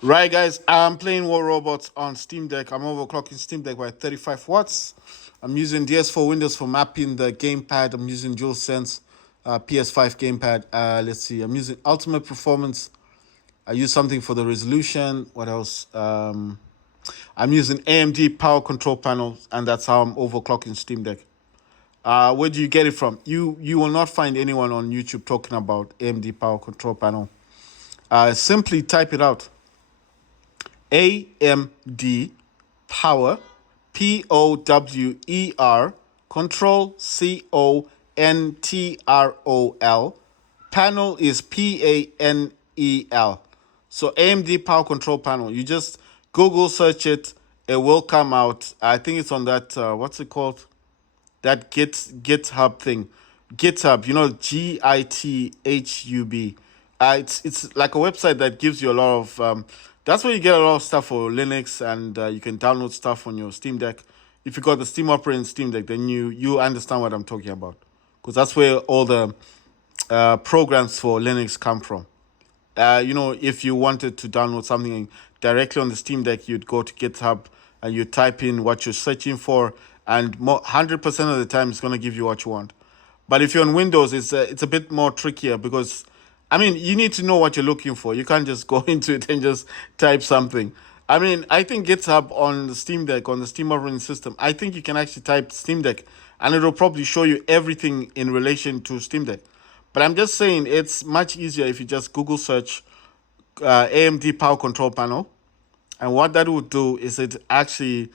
Right, guys, I'm playing War Robots on Steam Deck. I'm overclocking Steam Deck by 35 watts. I'm using DS4 Windows for mapping the gamepad. I'm using DualSense PS5 gamepad. Let's see, I'm using Ultimate Performance. I use something for the resolution. What else? I'm using AMD Power Control Panel, and that's how I'm overclocking Steam Deck. Where do you get it from? You will not find anyone on YouTube talking about AMD Power Control Panel. Simply type it out. AMD Power, POWER, Control, CONTROL. Panel is PANEL. So AMD Power Control Panel. You just Google search it. It will come out. I think it's on that. What's it called? That GitHub thing. GitHub, GITHUB. It's like a website that gives you a lot of. That's where you get a lot of stuff for Linux, and you can download stuff on your Steam Deck. If you got the Steam operating Steam Deck, then you understand what I'm talking about, because that's where all the programs for Linux come from. If you wanted to download something directly on the Steam Deck, you'd go to GitHub and you type in what you're searching for, and 100% of the time it's going to give you what you want. But if you're on Windows, it's a bit more trickier because, I mean, you need to know what you're looking for. You can't just go into it and just type something. I mean, I think GitHub on the Steam Deck, on the Steam operating system, I think you can actually type Steam Deck and it'll probably show you everything in relation to Steam Deck. But I'm just saying it's much easier if you just Google search AMD Power Control Panel, and what that will do is it'll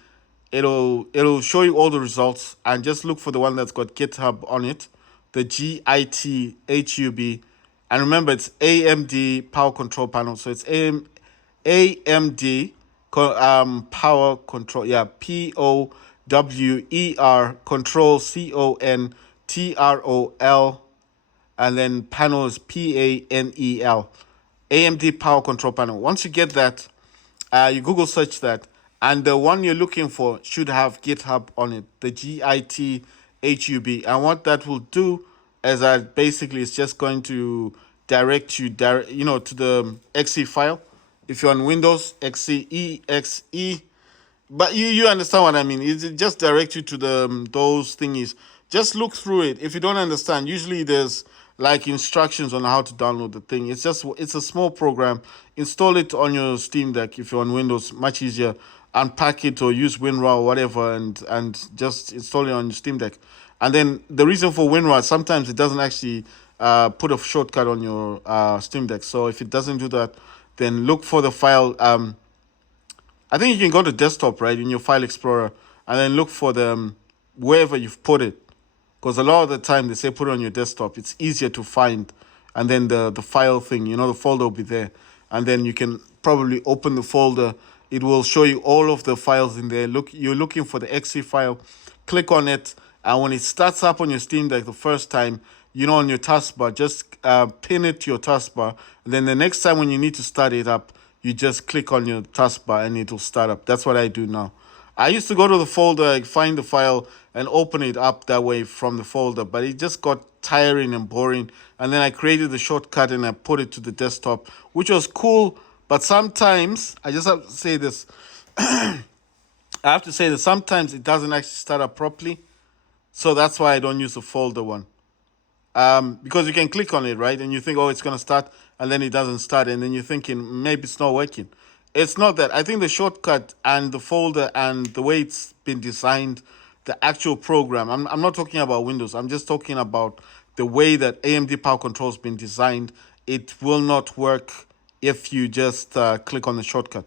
show you all the results, and just look for the one that's got GitHub on it, the GITHUB, and remember it's AMD Power Control Panel, so it's AMD Power Control, yeah, POWER Control, CONTROL, and then panel is PANEL. AMD Power Control Panel. Once you get that, you Google search that, and the one you're looking for should have GitHub on it, the GITHUB. And what that will do is that basically it's just going to direct you, to the exe file. If you're on Windows, exe. But you understand what I mean. It just directs you to those thingies. Just look through it. If you don't understand, usually there's like instructions on how to download the thing. It's a small program. Install it on your Steam Deck if you're on Windows. Much easier. Unpack it or use WinRAR or whatever, and just install it on your Steam Deck. And then the reason for WinRAR, sometimes it doesn't actually put a shortcut on your Steam Deck. So if it doesn't do that, then look for the file. I think you can go to desktop, right, in your file explorer, and then look for the wherever you've put it. Because a lot of the time they say put it on your desktop. It's easier to find, and then the file thing, the folder will be there, and then you can probably open the folder. It will show you all of the files in there. You're looking for the exe file, click on it, and when it starts up on your Steam Deck the first time, on your taskbar, just pin it to your taskbar. And then the next time when you need to start it up, you just click on your taskbar and it will start up. That's what I do now. I used to go to the folder, find the file, and open it up that way from the folder, but it just got tiring and boring. And then I created the shortcut and I put it to the desktop, which was cool. But sometimes, I just have to say this, I have to say that sometimes it doesn't actually start up properly. So that's why I don't use the folder one. Because you can click on it, right? And you think, oh, it's going to start, and then it doesn't start. And then you're thinking, maybe it's not working. It's not that. I think the shortcut and the folder and the way it's been designed, the actual program, I'm not talking about Windows. I'm just talking about the way that AMD Power Control has been designed. It will not work if you just click on the shortcut.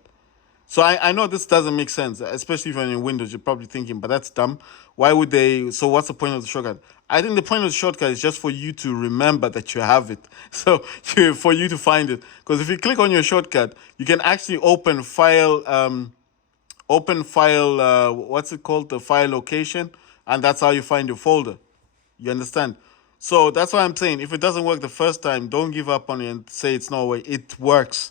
So I know this doesn't make sense, especially if you're in Windows. You're probably thinking, but that's dumb. Why would they? So what's the point of the shortcut? I think the point of the shortcut is just for you to remember that you have it. So for you to find it. Because if you click on your shortcut, you can actually open file, what's it called? The file location. And that's how you find your folder. You understand? So that's why I'm saying if it doesn't work the first time, don't give up on it and say it's no way. It works.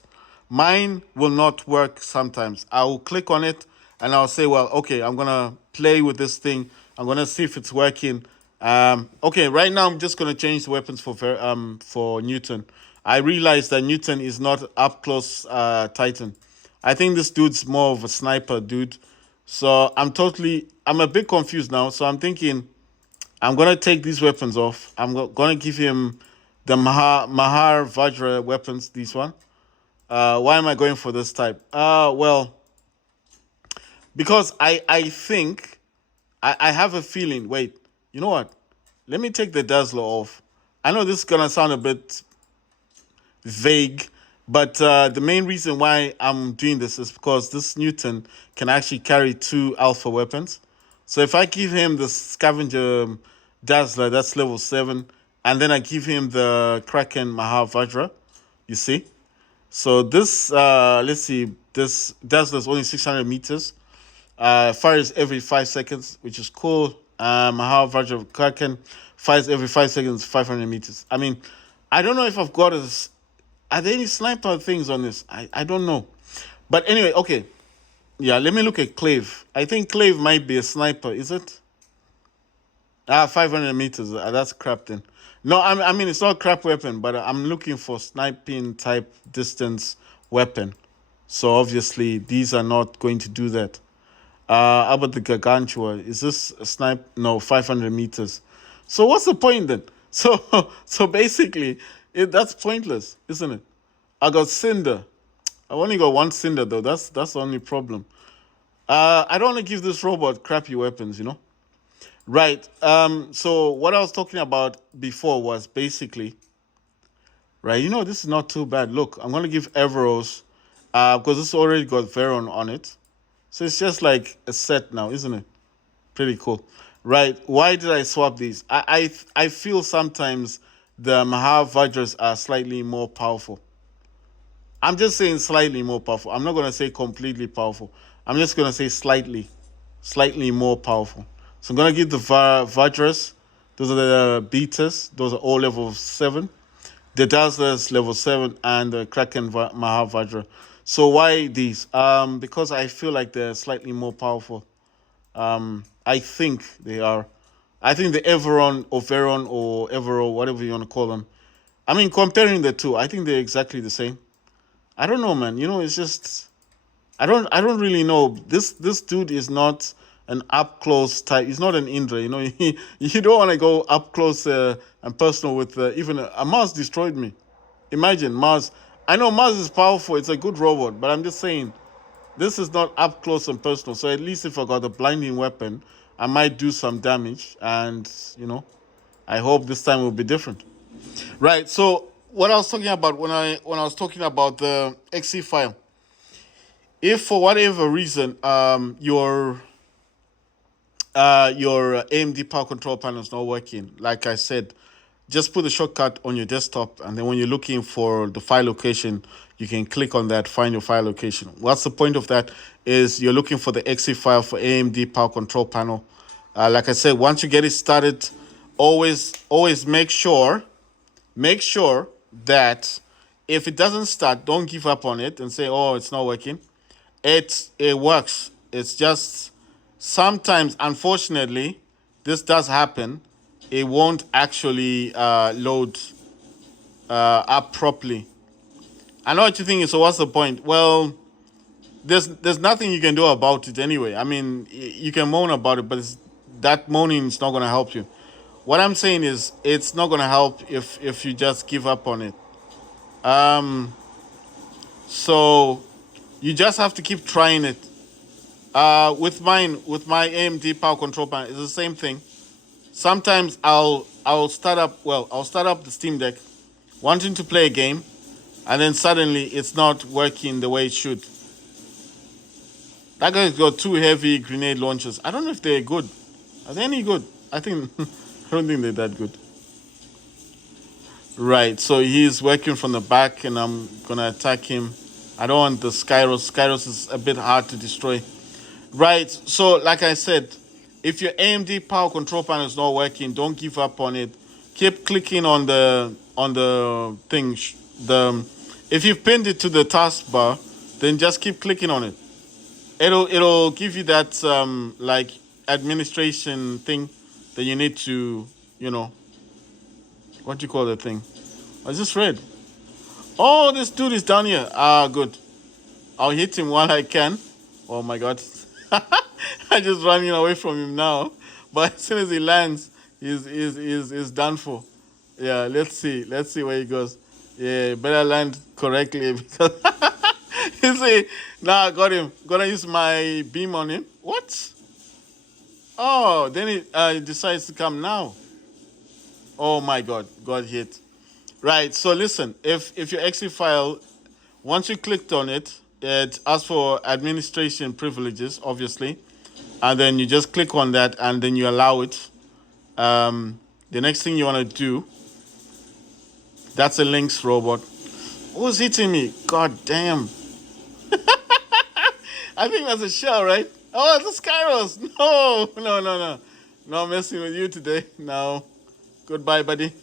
Mine will not work sometimes. I will click on it and I'll say, well, okay, I'm going to play with this thing. I'm going to see if it's working. Okay, right now I'm just going to change the weapons for Newton. I realized that Newton is not up close Titan. I think this dude's more of a sniper dude. So I'm a bit confused now. So I'm thinking I'm gonna take these weapons off. Gonna give him the Mahar Vajra weapons. This one. Why am I going for this type? Well, because I think I have a feeling. Wait, you know what? Let me take the Dazzler off. I know this is gonna sound a bit vague, but the main reason why I'm doing this is because this Newton can actually carry two alpha weapons. So if I give him the Scavenger Dazzler, that's level 7, and then I give him the Kraken Mahavajra, you see? So this, let's see, this Dazzler is only 600 meters. Fires every 5 seconds, which is cool. Mahavajra Kraken fires every 5 seconds, 500 meters. I mean, I don't know if I've got a. Are there any sniper things on this? I don't know. But anyway, okay. Yeah, let me look at Clave. I think Clave might be a sniper, is it? 500 meters. That's crap then. No, I mean, it's not a crap weapon, but I'm looking for sniping type distance weapon. So obviously, these are not going to do that. How about the Gargantua? Is this a snipe? No, 500 meters. So what's the point then? So basically, that's pointless, isn't it? I got Cinder. I only got one Cinder though. That's the only problem. I don't want to give this robot crappy weapons, you know. Right. So what I was talking about before was basically, right. You know, this is not too bad. Look, I'm gonna give Everos, because this already got Veron on it. So it's just like a set now, isn't it? Pretty cool. Right. Why did I swap these? I feel sometimes the Mahavajras are slightly more powerful. I'm just saying slightly more powerful. I'm not gonna say completely powerful. I'm just gonna say slightly more powerful. So I'm gonna give the Vajras. Those are the beaters. Those are all level 7. The Dazzlers level 7 and the Kraken Mahavajra. So why these? Because I feel like they're slightly more powerful. I think they are. I think the Everon or Veron or Evero, whatever you want to call them. I mean, comparing the two, I think they're exactly the same. I don't know, man. You know, it's just I don't really know. This dude is not an up close type. He's not an Indra. You know, you don't want to go up close and personal with even Mars destroyed me. Imagine Mars. I know Mars is powerful. It's a good robot, but I'm just saying this is not up close and personal. So at least if I got a blinding weapon, I might do some damage. And you know, I hope this time will be different. Right. So what I was talking about when I was talking about the XC file, if for whatever reason your AMD power control panel is not working, like I said, just put the shortcut on your desktop, and then when you're looking for the file location, you can click on that, find your file location. What's the point of that? Is you're looking for the exe file for AMD power control panel. Like I said, once you get it started, always make sure that if it doesn't start, don't give up on it and say, oh, it's not working. It works. It's just sometimes, unfortunately, this does happen. It won't actually load up properly. I know what you're thinking. So what's the point? Well, there's nothing you can do about it anyway. I mean, you can moan about it, but that moaning is not going to help you. What I'm saying is, it's not going to help if you just give up on it. So you just have to keep trying it. With my AMD power control panel, it's the same thing. Sometimes I'll start up the Steam Deck, wanting to play a game, and then suddenly it's not working the way it should. That guy's got 2 heavy grenade launchers. I don't know if they're good. Are they any good? I don't think they're that good. Right, so he's working from the back, and I'm gonna attack him. I don't want the Skyros. Skyros is a bit hard to destroy. Right, so like I said, if your AMD power control panel is not working, don't give up on it. Keep clicking on the thing. If you've pinned it to the taskbar, then just keep clicking on it. It'll give you that like administration thing that you need to, you know, what do you call the thing? I just read. Oh, this dude is down here. Ah, good. I'll hit him while I can. Oh my god. I'm just running away from him now. But as soon as he lands, he's done for. Yeah, let's see. Let's see where he goes. Yeah, better land correctly because you see, now I got him. Gonna use my beam on him. What? Oh, then he decides to come now. Oh my god, got hit. Right, so listen, if your exe file, once you clicked on it, it asks for administration privileges, obviously, and then you just click on that and then you allow it. The next thing you want to do, that's a Lynx robot. Who's hitting me? God damn. I think that's a shell, right? Oh, it's a Skyros. No, no, no, no. No messing with you today. No. Goodbye, buddy.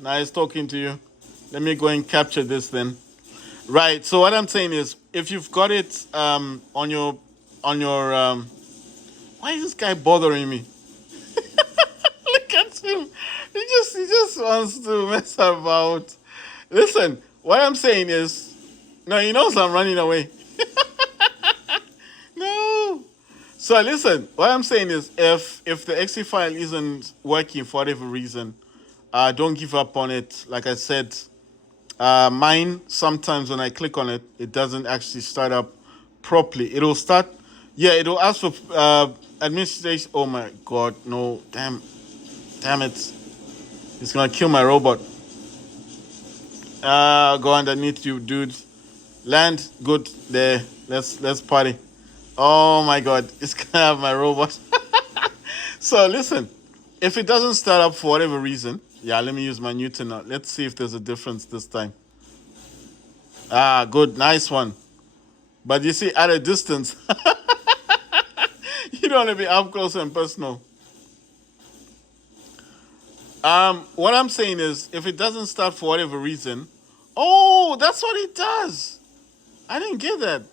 Nice talking to you. Let me go and capture this then. Right. So what I'm saying is, if you've got it on your why is this guy bothering me? Look at him. He just wants to mess about. Listen, what I'm saying is, no, he knows I'm running away. No. So listen, what I'm saying is, if the exe file isn't working for whatever reason, don't give up on it. Like I said, mine sometimes when I click on it, it doesn't actually start up properly. It'll start, yeah, it'll ask for administration. Oh my god, no, damn it! It's gonna kill my robot. Go underneath you, dude. Land, good there. Let's party. Oh my god, it's gonna have my robot. So listen, if it doesn't start up for whatever reason, yeah, let me use my Newton now. Let's see if there's a difference this time. Ah, good, nice one. But you see, at a distance, you don't want to be up close and personal. What I'm saying is, if it doesn't start for whatever reason, oh, that's what it does. I didn't get that.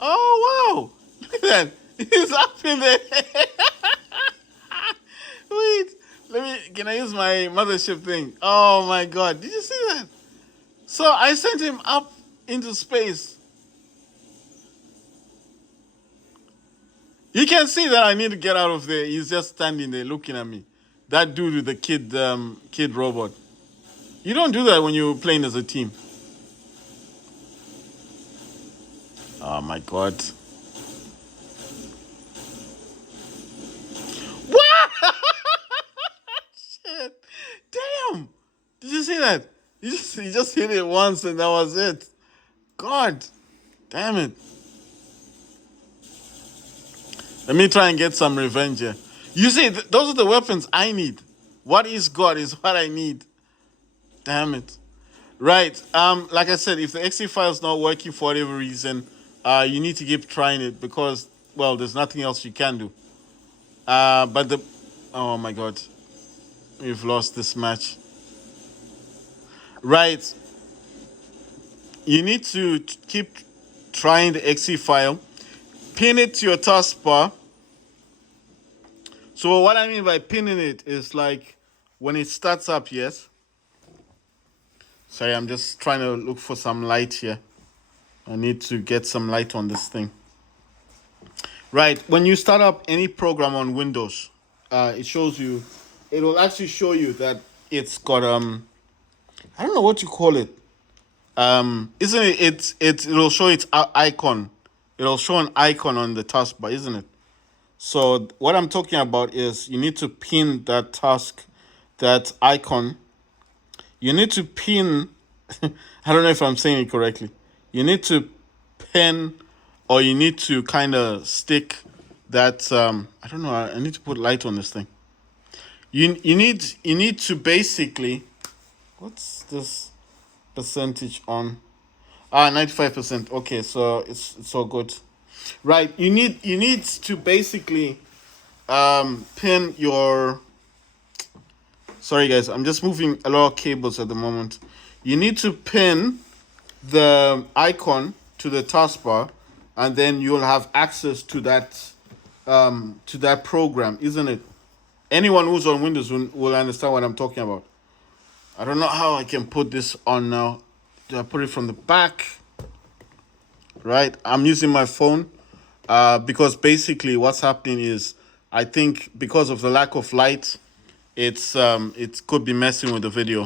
Oh wow, look at that. He's up in there. Wait, let me. Can I use my mothership thing? Oh my god, did you see that? So I sent him up into space. You can see that I need to get out of there. He's just standing there looking at me. That dude with the kid robot. You don't do that when you're playing as a team. Oh my god. What? Shit. Damn. Did you see that? He just hit it once and that was it. God. Damn it. Let me try and get some revenge here. You see, those are the weapons I need. What is God is what I need. Damn it. Right. Like I said, if the exe file is not working for whatever reason, you need to keep trying it because, well, there's nothing else you can do. But oh my god, we've lost this match. Right. You need to keep trying the exe file, pin it to your taskbar. So what I mean by pinning it is like when it starts up, yes. Sorry, I'm just trying to look for some light here. I need to get some light on this thing. Right, when you start up any program on Windows, it shows you, it will actually show you that it's got I don't know what you call it. Isn't it? It'll show its icon. It'll show an icon on the taskbar, isn't it? So what I'm talking about is you need to pin that task, that icon. You need to pin. I don't know if I'm saying it correctly. You need to pin, or you need to kind of stick that. I don't know. I need to put light on this thing. You need to basically. What's this percentage on? 95%. Okay, so it's all good. Right. You need to basically pin your. Sorry guys, I'm just moving a lot of cables at the moment. You need to pin the icon to the taskbar, and then you'll have access to that program, isn't it? Anyone who's on Windows will understand what I'm talking about. I don't know how I can put this on now. Do I put it from the back? right? I'm using my phone because basically what's happening is I think because of the lack of light, it could be messing with the video.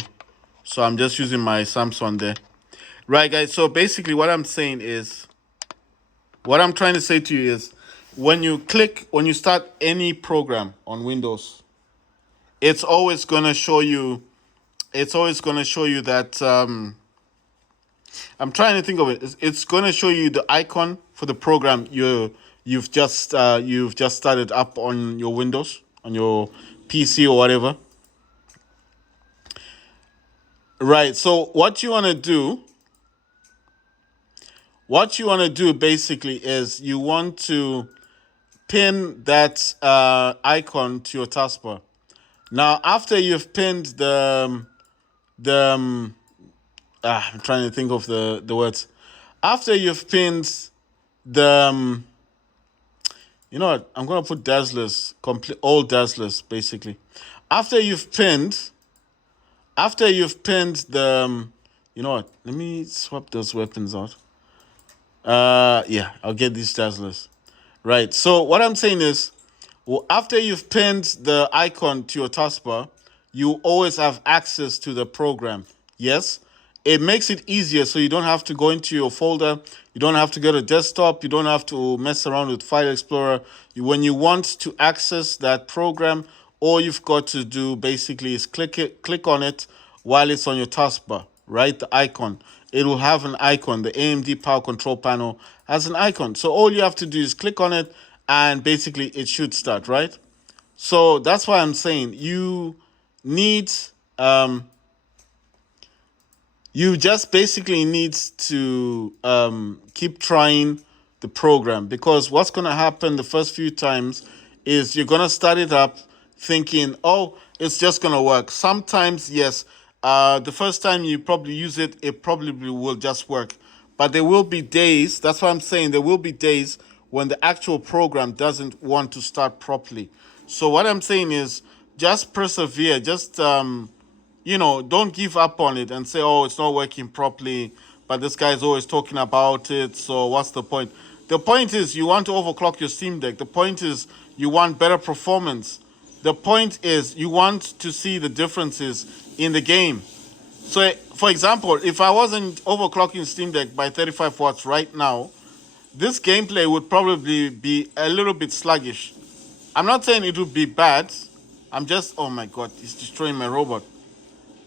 So I'm just using my Samsung there. Right, guys. So basically what I'm saying is, what I'm trying to say to you is, when you start any program on Windows, it's always going to show you, that, I'm trying to think of it. It's going to show you the icon for the program you've just started up on your Windows, on your PC or whatever. Right. So what you want to do basically is you want to pin that icon to your taskbar. Now, after you've pinned I'm trying to think of the words. After you've pinned the, you know what? I'm gonna put dazzlers, complete all dazzlers, basically. After you've pinned the, you know what? Let me swap those weapons out. Yeah, I'll get these dazzlers. Right. So what I'm saying is, well, after you've pinned the icon to your taskbar, you always have access to the program. Yes, it makes it easier, so you don't have to go into your folder. You don't have to go to desktop. You don't have to mess around with File Explorer. When you want to access that program, all you've got to do basically is click on it while it's on your taskbar, right? The icon. It will have an icon. The AMD Power Control Panel has an icon. So all you have to do is click on it, and basically it should start, right? So that's why I'm saying you need, you just basically need to keep trying the program, because what's going to happen the first few times is you're going to start it up thinking, oh, it's just going to work. Sometimes, yes, the first time you probably use it, it probably will just work. But there will be days, that's what I'm saying, there will be days when the actual program doesn't want to start properly. So what I'm saying is just persevere, just don't give up on it and say, oh, it's not working properly, but this guy's always talking about it, so what's the point? The point is you want to overclock your Steam Deck. The point is you want better performance. The point is you want to see the differences in the game. So, for example, if I wasn't overclocking Steam Deck by 35 watts right now, this gameplay would probably be a little bit sluggish. I'm not saying it would be bad. Oh my God, he's destroying my robot.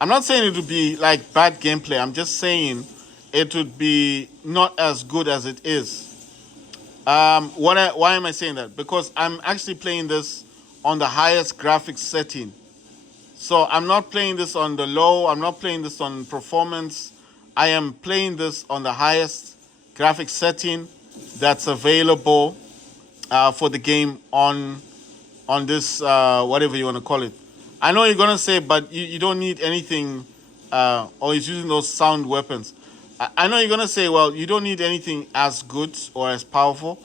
I'm not saying it would be like bad gameplay. I'm just saying it would be not as good as it is. Why am I saying that? Because I'm actually playing this on the highest graphics setting. So I'm not playing this on the low. I'm not playing this on performance. I am playing this on the highest graphics setting that's available for the game on this whatever you want to call it. I know you're gonna say, but you don't need anything, or he's using those sound weapons. I know you're gonna say, well, you don't need anything as good or as powerful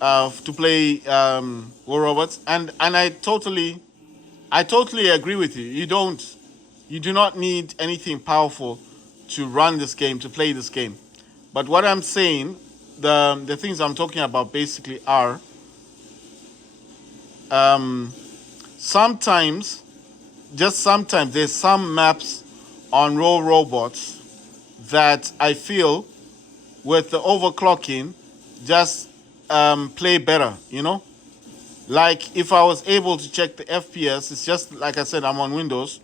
to play War Robots, and I totally agree with you. You do not need anything powerful to run this game, to play this game. But what I'm saying, the things I'm talking about basically are, sometimes, just sometimes, there's some maps on Raw Robots that I feel with the overclocking just play better, Like if I was able to check the FPS, it's just like I said, I'm on Windows,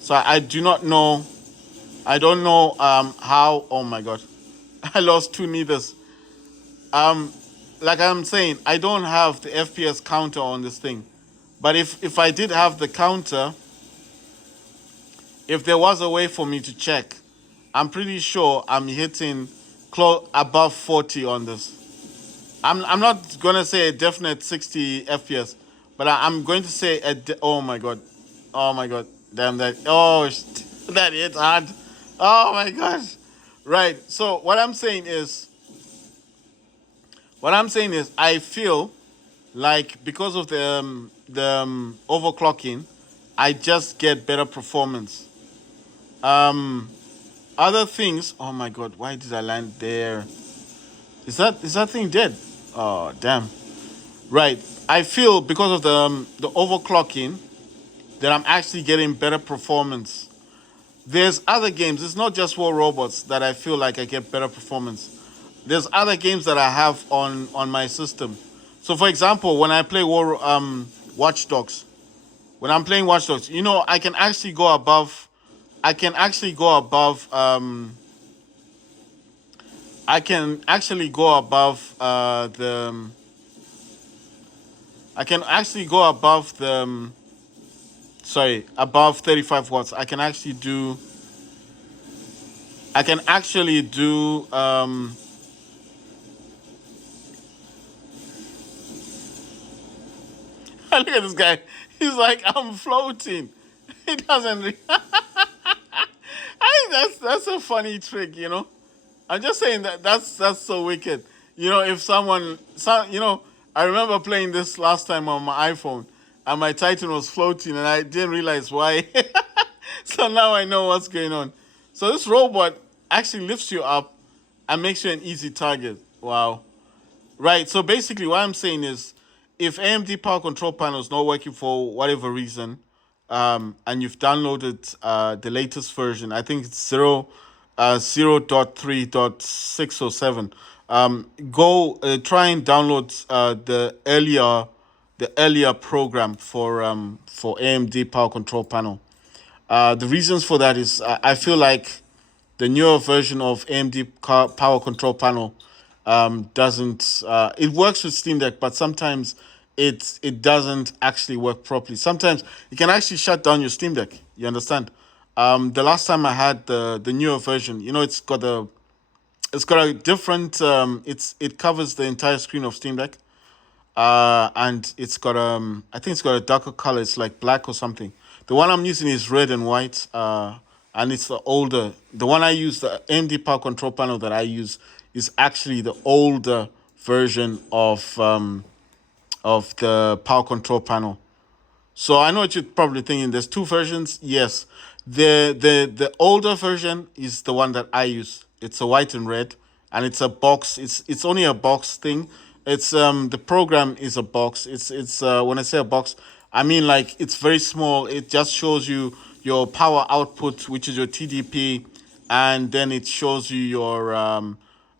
so I don't know how. Oh my God, I lost 2 meters. Like I'm saying, I don't have the FPS counter on this thing, but if I did have the counter, if there was a way for me to check, I'm pretty sure I'm hitting close above 40 on this. I'm not gonna say a definite 60 FPS, but I'm going to say oh my God, damn that, that hit hard, oh my gosh, right. So what I'm saying is, I feel like because of the overclocking, I just get better performance. Other things, oh my God, why did I land there? Is that thing dead? Oh damn! Right. I feel because of the overclocking that I'm actually getting better performance. There's other games. It's not just War Robots that I feel like I get better performance. There's other games that I have on my system. So, for example, when I play Watch Dogs, when I'm playing Watch Dogs, I can actually go above. I can actually go above. I can actually go above the. I can actually go above the. Sorry, above 35 watts. I can actually do. I can actually do. Look at this guy. He's like, I'm floating. He doesn't. I think that's a funny trick. I'm just saying that's so wicked. If I remember playing this last time on my iPhone, and my Titan was floating, and I didn't realize why. So now I know what's going on. So this robot actually lifts you up and makes you an easy target. Wow. Right. So basically, what I'm saying is, if AMD Power Control Panel is not working for whatever reason, and you've downloaded the latest version, I think it's 0.3.6 or 7. Go try and download the earlier program for AMD Power Control Panel. The reasons for that is I feel like the newer version of AMD Power Control Panel doesn't. It works with Steam Deck, but sometimes it doesn't actually work properly. Sometimes it can actually shut down your Steam Deck. You understand? The last time I had the newer version, it's got a different. It covers the entire screen of Steam Deck, and it's got I think it's got a darker color. It's like black or something. The one I'm using is red and white, and it's the older. The one I use, the AMD Power Control Panel that I use, is actually the older version of the Power Control Panel. So I know what you're probably thinking. There's two versions. Yes, the older version is the one that I use. It's a white and red, and it's a box. It's only a box thing. It's the program is a box. It's when I say a box, I mean like it's very small. It just shows you your power output, which is your TDP, and then it shows you your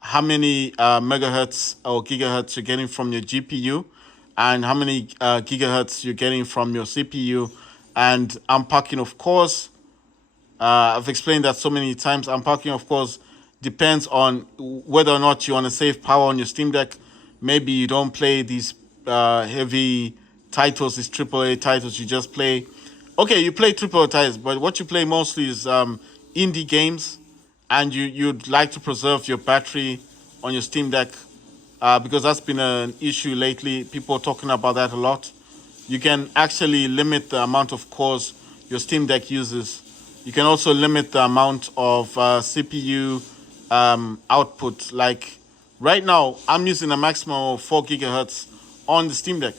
how many megahertz or gigahertz you're getting from your GPU, and how many gigahertz you're getting from your CPU. And unpacking, of course, I've explained that so many times. Unpacking, of course, depends on whether or not you want to save power on your Steam Deck. Maybe you don't play these heavy titles, these AAA titles. You just play. Okay, you play AAA titles, but what you play mostly is indie games, and you'd like to preserve your battery on your Steam Deck, because that's been an issue lately. People are talking about that a lot. You can actually limit the amount of cores your Steam Deck uses. You can also limit the amount of CPU output. Like right now, I'm using a maximum of 4 gigahertz on the Steam Deck.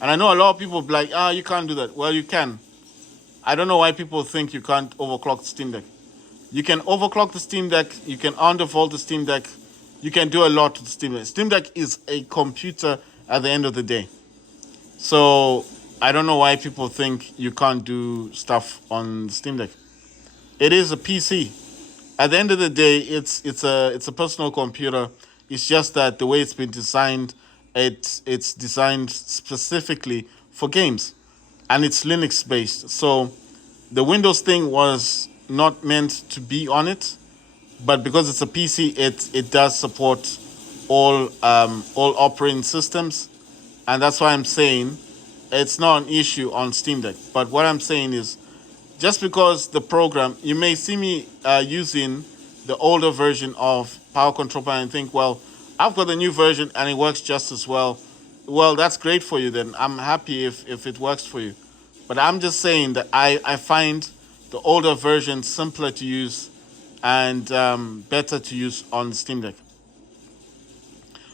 And I know a lot of people be like, you can't do that. Well, you can. I don't know why people think you can't overclock the Steam Deck. You can overclock the Steam Deck. You can undervolt the Steam Deck. You can do a lot to the Steam Deck. Steam Deck is a computer at the end of the day. So I don't know why people think you can't do stuff on Steam Deck. It is a PC. At the end of the day, it's a personal computer. It's just that the way it's been designed, it's designed specifically for games, and it's Linux based. So the Windows thing was not meant to be on it, but because it's a PC, it does support all operating systems, and that's why I'm saying it's not an issue on Steam Deck. But what I'm saying is, just because the program, you may see me using the older version of Power Control Panel and think, well, I've got the new version and it works just as well. Well, that's great for you then. I'm happy if it works for you. But I'm just saying that I find the older version simpler to use and better to use on Steam Deck.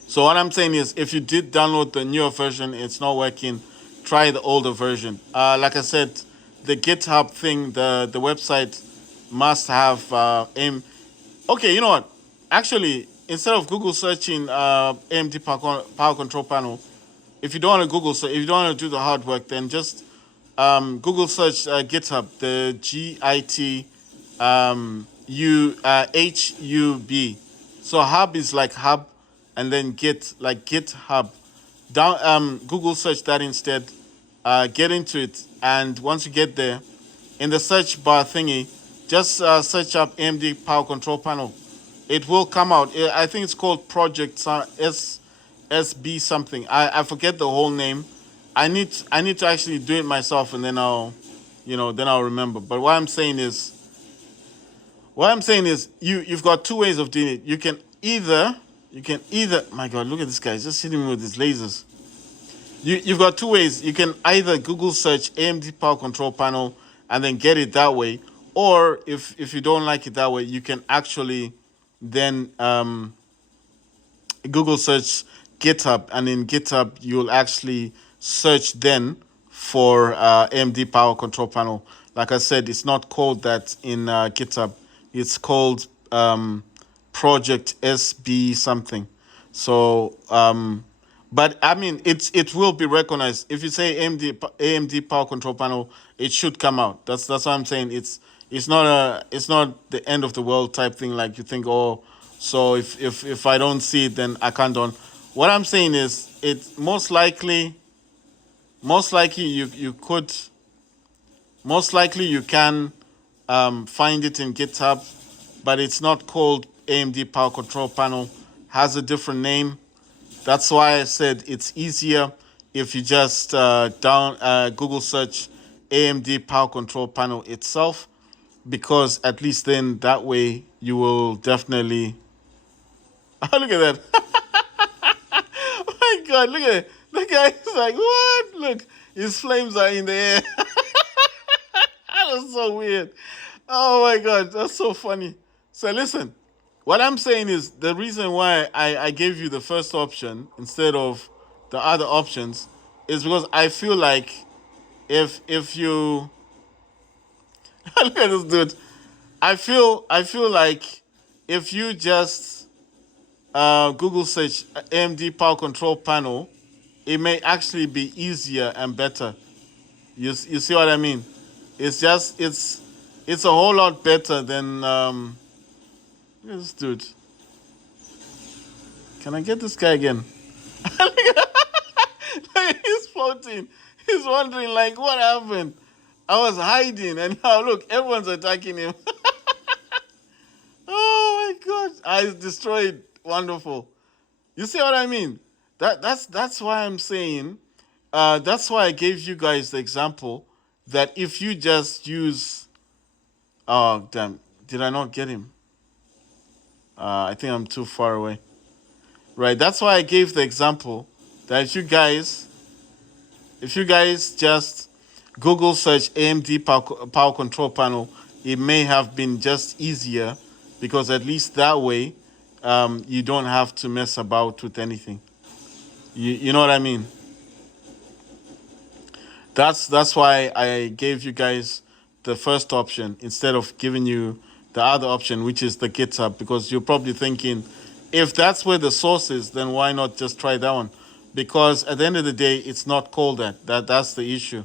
So what I'm saying is, if you did download the newer version, it's not working, try the older version. Like I said, the GitHub thing, the website must have aim. Okay, you know what? Actually, instead of Google searching AMD power control panel, if you don't want to Google, so if you don't want to do the hard work, then just Google search GitHub, the GIT HUB. So hub is like hub, and then Git like GitHub. Down Google search that instead. Get into it, and once you get there, in the search bar thingy, just search up AMD Power Control Panel. It will come out. I think it's called Project SB something. I forget the whole name. I need to actually do it myself, and then I'll remember. But what I'm saying is you've got two ways of doing it. You can either my God, look at this guy, he's just hitting me with his lasers. You've got two ways. You can either Google search AMD Power Control Panel and then get it that way, or if you don't like it that way, you can actually then Google search GitHub, and in GitHub you'll actually search then for AMD Power Control Panel. Like I said, it's not called that in GitHub. It's called Project SB something. So, but I mean, it will be recognized if you say AMD Power Control Panel. It should come out. That's what I'm saying. It's not the end of the world type thing like you think. Oh, so if I don't see it, then I can't on. What I'm saying is, it most likely you could most likely you can find it in GitHub, but it's not called AMD Power Control Panel. Has a different name. That's why I said it's easier if you just Google search AMD Power Control Panel itself, because at least then that way you will definitely. Look at that! Oh my God! Look at it! The guy's like, what? Look, his flames are in the air. That's so weird. Oh my God, that's so funny. So listen, what I'm saying is the reason why I gave you the first option instead of the other options is because I feel like if you look at this dude, I feel like if you just Google search AMD Power Control Panel, it may actually be easier and better. You see what I mean? It's a whole lot better than look at this dude. Can I get this guy again? He's floating. He's wondering like what happened. I was hiding, and now look, everyone's attacking him. Oh my God! I destroyed. Wonderful. You see what I mean? That's why I'm saying. That's why I gave you guys the example that if you just use. Oh damn! Did I not get him? I think I'm too far away. Right. That's why I gave the example that if you guys just Google search AMD Power Control Panel, it may have been just easier, because at least that way you don't have to mess about with anything. You know what I mean? That's why I gave you guys the first option instead of giving you the other option, which is the GitHub, because you're probably thinking, if that's where the source is, then why not just try that one? Because at the end of the day, it's not called that. That's the issue.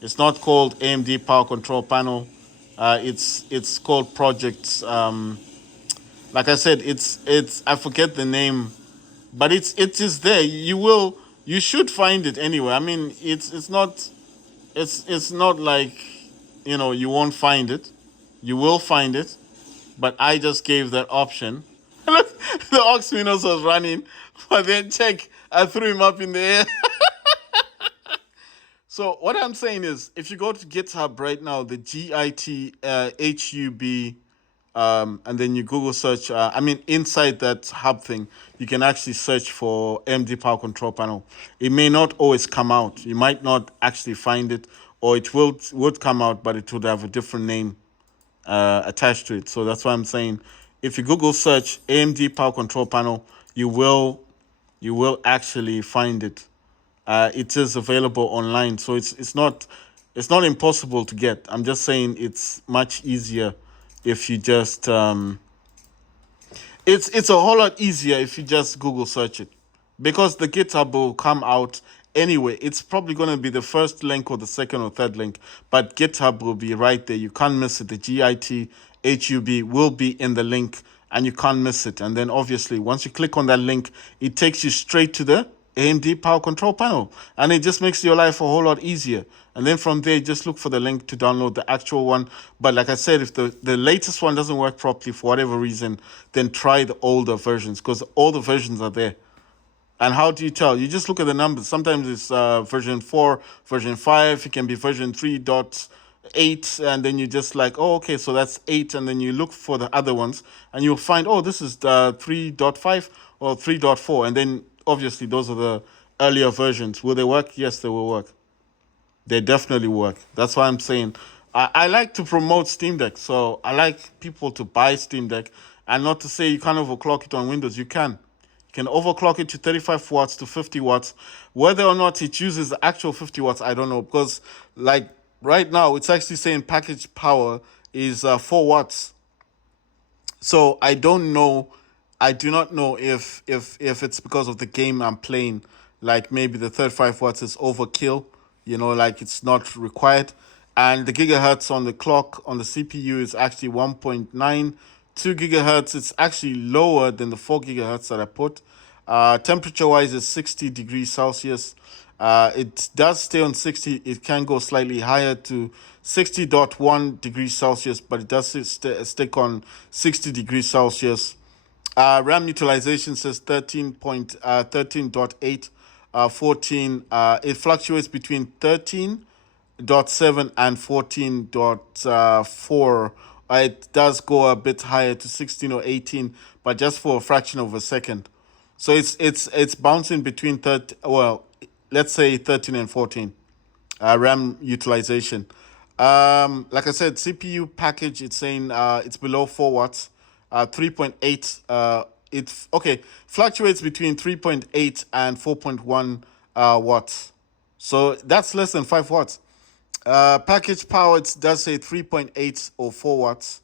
It's not called AMD Power Control Panel. It's called Projects. Like I said, it's I forget the name, but it is there. You should find it anyway. I mean, it's not like you won't find it. You will find it, but I just gave that option. Look, the Oxminos was running, but then check, I threw him up in the air. So what I'm saying is, if you go to GitHub right now, the GITHUB, and then you Google search, I mean, inside that hub thing, you can actually search for MD Power Control Panel. It may not always come out. You might not actually find it, or it would come out, but it would have a different name attached to it. So that's why I'm saying, if you Google search AMD Power Control Panel, you will actually find it. It is available online, so it's not impossible to get. I'm just saying it's much easier if you just It's a whole lot easier if you just Google search it, because the GitHub will come out anyway. It's probably going to be the first link or the second or third link, but GitHub will be right there. You can't miss it. The GitHub will be in the link, and you can't miss it. And then obviously, once you click on that link, it takes you straight to the AMD Power Control Panel, and it just makes your life a whole lot easier. And then from there, just look for the link to download the actual one. But like I said, if the latest one doesn't work properly for whatever reason, then try the older versions, because all the versions are there. And how do you tell? You just look at the numbers. Sometimes it's version 4, version 5. It can be version 3.8. And then you just like, oh, okay, so that's 8. And then you look for the other ones. And you'll find, oh, this is the 3.5 or 3.4. And then obviously those are the earlier versions. Will they work? Yes, they will work. They definitely work. That's why I'm saying I like to promote Steam Deck. So I like people to buy Steam Deck, and not to say you can't overclock it on Windows. You can. You can overclock it to 35 watts to 50 watts. Whether or not it uses the actual 50 watts, I don't know. Because like right now, it's actually saying package power is 4 watts. So I don't know. I do not know if it's because of the game I'm playing. Like maybe the 35 watts is overkill. Like it's not required. And the gigahertz on the clock on the CPU is actually 1.92 gigahertz. It's actually lower than the 4 gigahertz that I put. Temperature wise is 60 degrees Celsius. It does stay on 60. It can go slightly higher to 60.1 degrees Celsius, but it does stick on 60 degrees Celsius. RAM utilization says 13.8, 14. It fluctuates between 13.7 and 14.4. It does go a bit higher to 16 or 18, but just for a fraction of a second. So it's bouncing between 30. Well, let's say 13 and 14. RAM utilization. Like I said, CPU package, it's saying it's below 4 watts. 3.8. It's okay. Fluctuates between 3.8 and 4.1 watts. So that's less than 5 watts. Package power, it does say 3.8 or 4 watts.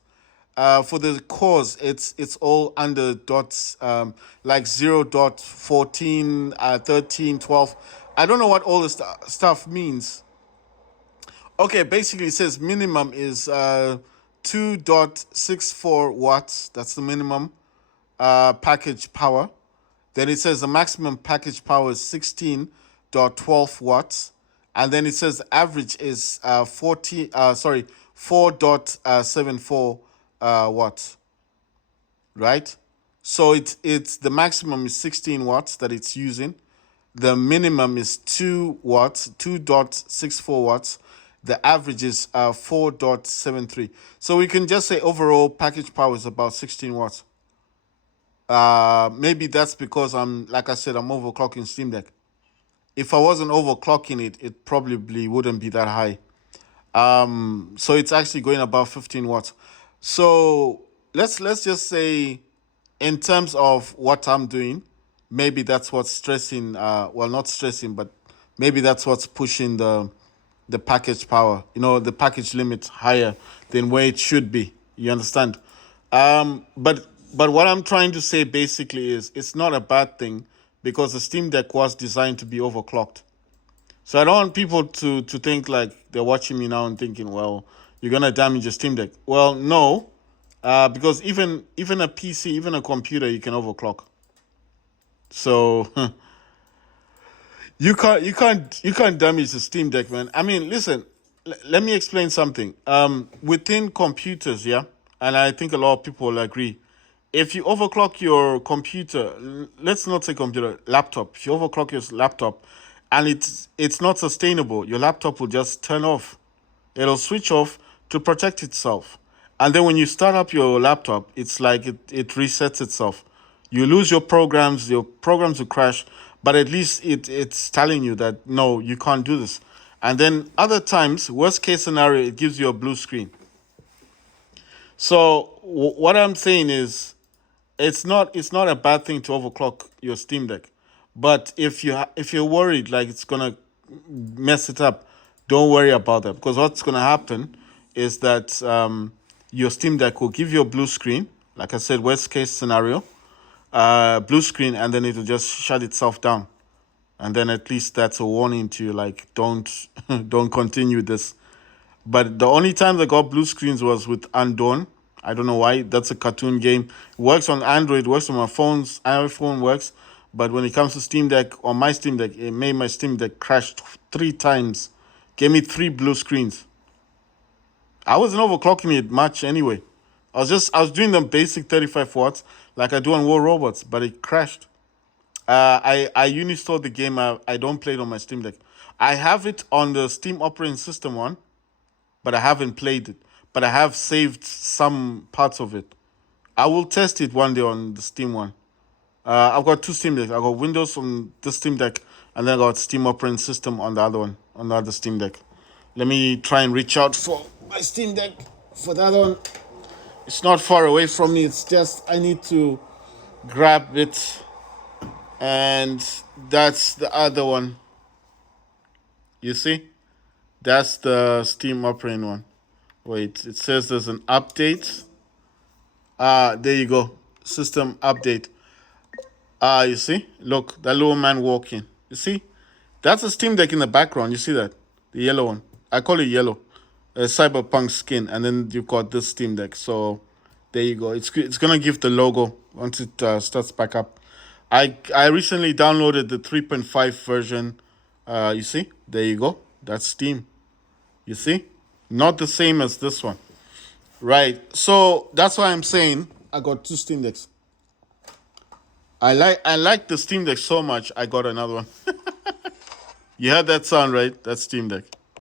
For the cores, it's all under dots, like 0.14, 13, 12. I don't know what all this stuff means. Okay, basically it says minimum is 2.64 watts. That's the minimum package power. Then it says the maximum package power is 16.12 watts. And then it says average is 4.74 watts, right? So it's the maximum is 16 watts that it's using. The minimum is 2 watts, 2.64 watts. The average is 4.73. So we can just say overall package power is about 16 watts. Maybe that's because like I said, I'm overclocking Steam Deck. If I wasn't overclocking it, it probably wouldn't be that high. So it's actually going above 15 watts. So let's just say, in terms of what I'm doing, maybe that's what's stressing. Well, not stressing, but maybe that's what's pushing the package power. The package limit higher than where it should be. You understand? But what I'm trying to say basically is it's not a bad thing, because the Steam Deck was designed to be overclocked. So I don't want people to think like they're watching me now and thinking, well, you're gonna damage your Steam Deck. Well, no, because even a PC, even a computer, you can overclock. So you can't damage the Steam Deck, man. I mean, listen, let me explain something. Within computers, yeah, and I think a lot of people will agree. If you overclock your computer, let's not say computer, laptop. If you overclock your laptop, and it's not sustainable, your laptop will just turn off. It'll switch off to protect itself. And then when you start up your laptop, it's like it resets itself. You lose your programs will crash, but at least it's telling you that no, you can't do this. And then other times, worst case scenario, it gives you a blue screen. So what I'm saying is, it's not a bad thing to overclock your Steam Deck, but if you're worried like it's gonna mess it up, don't worry about that, because what's gonna happen is that your Steam Deck will give you a blue screen, Like I said, worst case scenario, blue screen, and then it'll just shut itself down. And then at least that's a warning to you, like, don't don't continue this. But the only time they got blue screens was with Undawn. I don't know why. That's a cartoon game. It works on Android, works on my phones. iPhone works. But when it comes to Steam Deck, on my Steam Deck, it made my Steam Deck crash 3 times. Gave me 3 blue screens. I wasn't overclocking it much anyway. I was doing the basic 35 watts like I do on War Robots, but it crashed. I uninstalled the game. I don't play it on my Steam Deck. I have it on the Steam operating system one, but I haven't played it. But I have saved some parts of it. I will test it one day on the Steam one. I've got 2 Steam Decks. I got Windows on the Steam Deck, and then I got Steam operating system on the other one, on the other Steam Deck. Let me try and reach out for my Steam Deck for the other one. It's not far away from me. It's just I need to grab it, and that's the other one. You see? That's the Steam operating one. Wait, it says there's an update. There you go. System update. You see? Look, that little man walking. You see? That's a Steam Deck in the background. You see that? The yellow one. I call it yellow. Cyberpunk skin. And then you've got this Steam Deck. So there you go. It's going to give the logo once it starts back up. I recently downloaded the 3.5 version. You see? There you go. That's Steam. You see? Not the same as this one. Right. So that's why I'm saying I got 2 Steam Decks. I like the Steam Deck so much, I got another one. You heard that sound, right? That's Steam Deck.